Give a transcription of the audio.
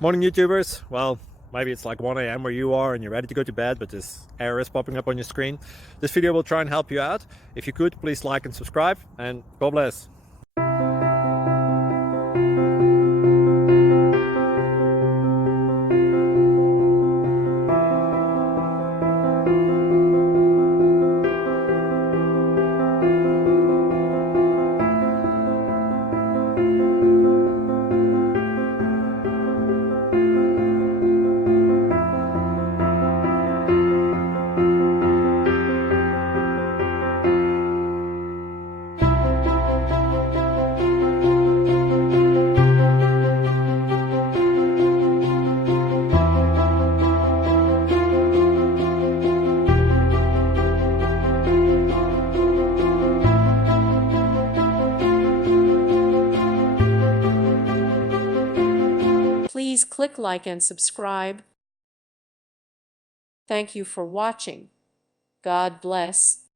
Morning YouTubers. Well, maybe it's like 1 a.m. where you are and you're ready to go to bed, but this error is popping up on your screen. This video will try and help you out. If you could, please like and subscribe, and God bless. Please click like and subscribe. Thank you for watching. God bless.